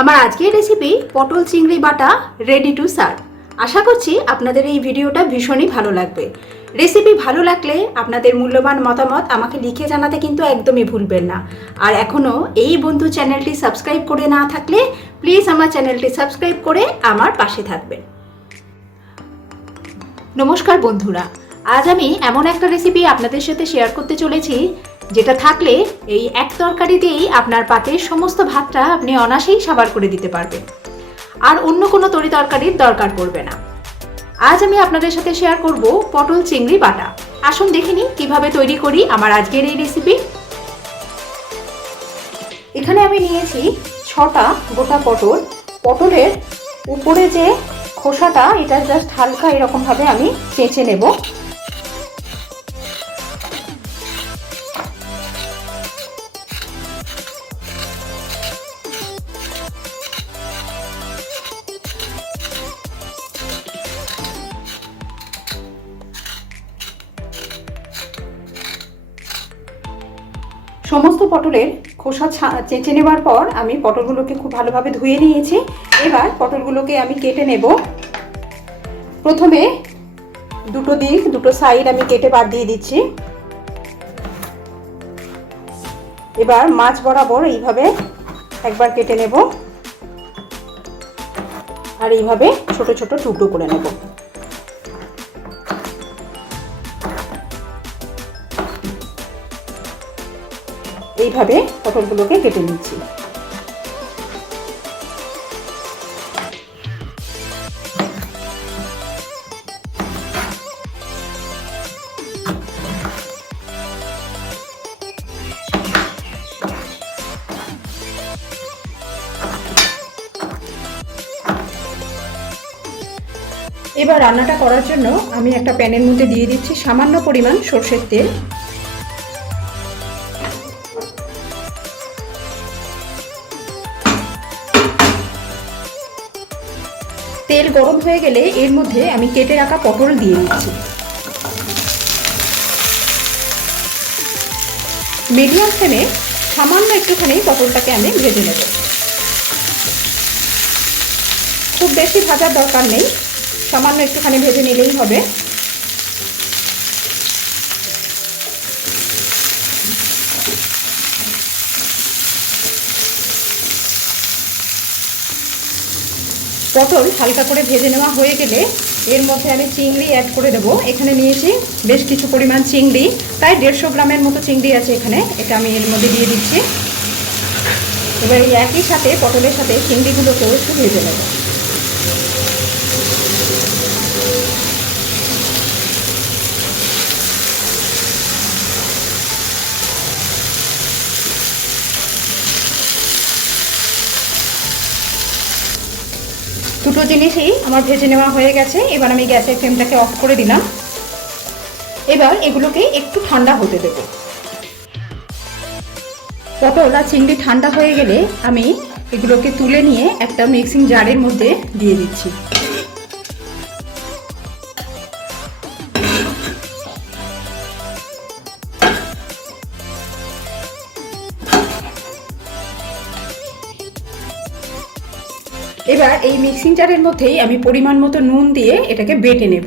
আমার আজকের রেসিপি পটল চিংড়ি বাটা রেডি টু সার্ভ। আশা করছি আপনাদের এই ভিডিওটা ভীষণই ভালো লাগবে। রেসিপি ভালো লাগলে আপনাদের মূল্যবান মতামত আমাকে লিখে জানাতে কিন্তু একদমই ভুলবেন না। আর এখনও এই বন্ধু চ্যানেলটি সাবস্ক্রাইব করে না থাকলে প্লিজ আমার চ্যানেলটি সাবস্ক্রাইব করে আমার পাশে থাকবেন। নমস্কার বন্ধুরা, আজ আমি এমন একটা রেসিপি আপনাদের সাথে শেয়ার করতে চলেছি যেটা থাকলে এই এক তরকারি দিয়েই আপনার পাতের সমস্ত ভাতটা আপনি অনায়াসেই সাবার করে দিতে পারবেন, আর অন্য কোনো তরি তরকারির দরকার পড়বে না। আজ আমি আপনাদের সাথে শেয়ার করব পটল চিংড়ি বাটা। আসুন দেখে নিই কীভাবে তৈরি করি আমার আজকের এই রেসিপি। এখানে আমি নিয়েছি 6টা গোটা পটল। পটলের উপরে যে খোসাটা এটা জাস্ট হালকা এরকমভাবে আমি চেঁচে নেব। সমস্ত পটলের খোসা চেঁচে নেওয়ার পর আমি পটলগুলোকে খুব ভালোভাবে ধুয়ে নিয়েছি। এবার পটলগুলোকে আমি কেটে নেব। প্রথমে দুটো সাইড আমি কেটে বাদ দিয়ে দিচ্ছি। এবার মাছ বরাবর এইভাবে একবার কেটে নেব আর এইভাবে ছোট ছোট টুকরো করে নেব। এইভাবে পটলগুলোকে কেটে নিচ্ছি। এবার রান্নাটা করার জন্য আমি একটা প্যানের মধ্যে দিয়ে দিচ্ছি সামান্য পরিমাণ সরষের তেল। তেল গরম হয়ে গেলে এর মধ্যে আমি কেটে রাখা পটল দিয়ে দিচ্ছি। মিডিয়াম ফ্লেমে সামান্য একটুখানি পটলটাকে আমি ভেজে নেব। খুব বেশি ভাজার দরকার নেই, সামান্য একটুখানি ভেজে নিলেই হবে। পটল হালকা করে ভেজে নেওয়া হয়ে গেলে এর মধ্যে আমি চিংড়ি অ্যাড করে দেবো। এখানে নিয়েছি বেশ কিছু পরিমাণ চিংড়ি, প্রায় 150 গ্রামের মতো চিংড়ি আছে এখানে। এটা আমি এর মধ্যে দিয়ে দিচ্ছি। এবার এই একই সাথে পটলের সাথে চিংড়িগুলোকেও একটু ভেজে নেব। দুটো জিনিসই আমার ভেজে নেওয়া হয়ে গেছে। এবার আমি গ্যাসের ফ্লেমটাকে অফ করে দিলাম। এবার এগুলোকে একটু ঠান্ডা হতে দেব। পটল আর চিংড়ি ঠান্ডা হয়ে গেলে আমি এগুলোকে তুলে নিয়ে একটা মিক্সিং জারের মধ্যে দিয়ে দিচ্ছি। এবার এই মিক্সিং জারের মধ্যেই আমি পরিমাণ মতো নুন দিয়ে এটাকে বেটে নেব।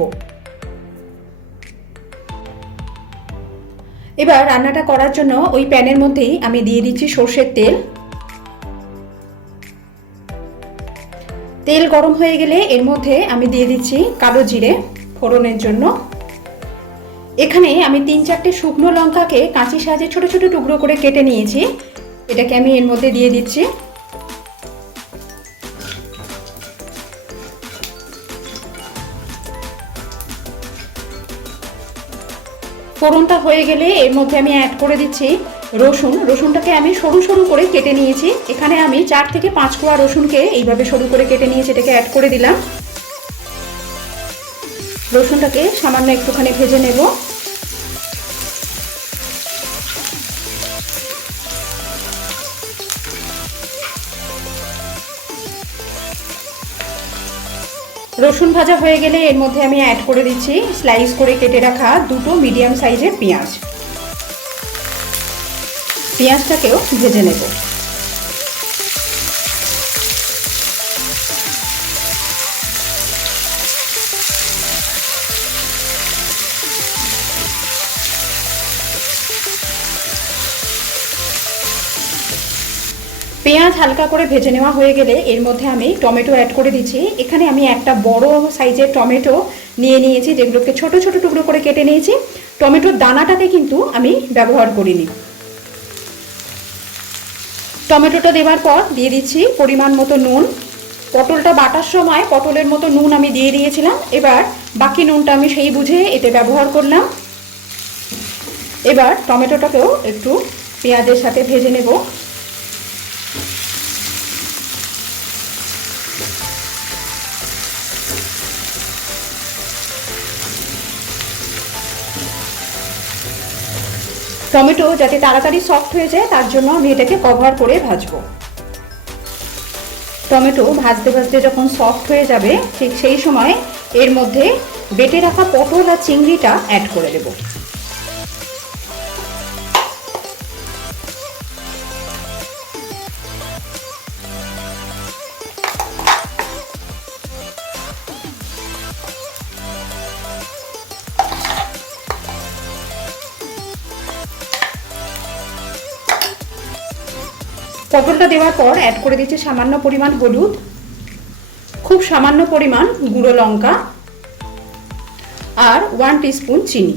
এবার রান্নাটা করার জন্য ওই প্যানের মধ্যেই আমি দিয়ে দিচ্ছি সরষের তেল। তেল গরম হয়ে গেলে এর মধ্যে আমি দিয়ে দিচ্ছি কালো জিরে ফোড়নের জন্য। এখানে আমি 3-4টে শুকনো লঙ্কাকে কাঁচি সাহায্যে ছোট ছোট টুকরো করে কেটে নিয়েছি। এটাকে আমি এর মধ্যে দিয়ে দিচ্ছি। ফোড়নটা হয়ে গেলে এর মধ্যে আমি অ্যাড করে দিচ্ছি রসুন। রসুনটাকে আমি সরু সরু করে কেটে নিয়েছি। এখানে আমি 4 থেকে 5 কোয়া রসুনকে এইভাবে সরু করে কেটে নিয়েছি, এটাকে অ্যাড করে দিলাম। রসুনটাকে সামান্য একটুখানি ভেজে নেব। রসুন ভাজা হয়ে গেলে এর মধ্যে আমি অ্যাড করে দিচ্ছি স্লাইস করে কেটে রাখা 2টো মিডিয়াম সাইজের পেঁয়াজ। পেঁয়াজটাকেও ভেজে নেব। পেঁয়াজ হালকা করে ভেজে নেওয়া হয়ে গেলে এর মধ্যে আমি টমেটো অ্যাড করে দিচ্ছি। এখানে আমি একটা বড় সাইজের টমেটো নিয়ে নিয়েছি, যেগুলোকে ছোট ছোট টুকরো করে কেটে নিয়েছি। টমেটোর দানাটাকে কিন্তু আমি ব্যবহার করিনি। টমেটোটা দেওয়ার পর দিয়ে দিচ্ছি পরিমাণ মতো নুন। পটলটা বাটার সময় পটলের মতো নুন আমি দিয়ে দিয়েছিলাম, এবার বাকি নুনটা আমি সেই বুঝে এতে ব্যবহার করলাম। এবার টমেটোটাকেও একটু পেঁয়াজের সাথে ভেজে নেব। টমেটো যাতে তাড়াতাড়ি সফট হয়ে যায় তার জন্য আমি এটাকে কভার করে ভাজবো। টমেটো ভাজতে ভাজতে যখন সফট হয়ে যাবে ঠিক সেই সময় এর মধ্যে বেটে রাখা পটল আর চিংড়িটা অ্যাড করে দেব। পটলটা দেওয়ার পর অ্যাড করে দিচ্ছি সামান্য পরিমাণ হলুদ, খুব সামান্য পরিমাণ গুঁড়ো লঙ্কা আর 1 টিস্পুন চিনি।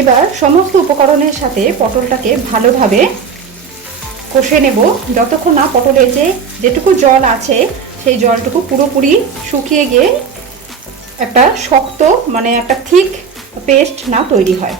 এবার সমস্ত উপকরণের সাথে পটলটাকে ভালোভাবে কষে নেব যতক্ষণ না পটলের যেটুকু জল আছে সেই জলটুকু পুরোপুরি শুকিয়ে গিয়ে একটা শক্ত মানে একটা থিক পেস্ট না তৈরি হয়।